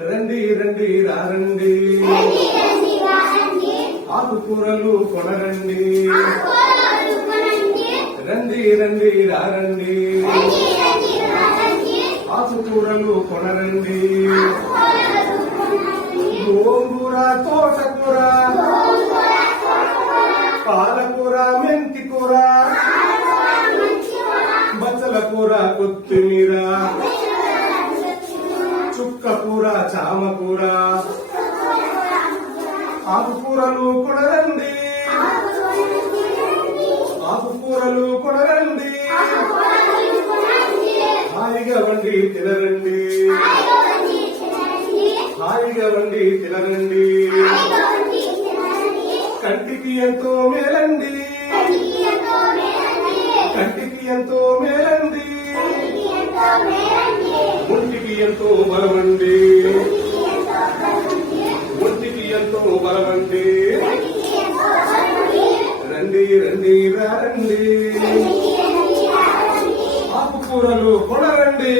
రండి రండి రారండి. ఆకుకూరలు కొనరండి. రండి రండి రారండి. ఆకుకూరలు కొనరండి. గోంగూర తోటకూర. పాలకూర మెంతి కూర బచ్చల కూర కొత్తిమీర. చామకూర. ఆకుకూరలు కొనరండి. ఆకుకూరలు కొనరండి. హాయిగా వండి తినరండి. హాయిగా వండి తినరండి. కంటికి ఎంతో మేలండి. కంటికి ఎంతో మేలండి. ఒంటికి ఎంతో బలమండి. బలమండి రండి రండి రండి. ఆకుకూరలు కొనరండి.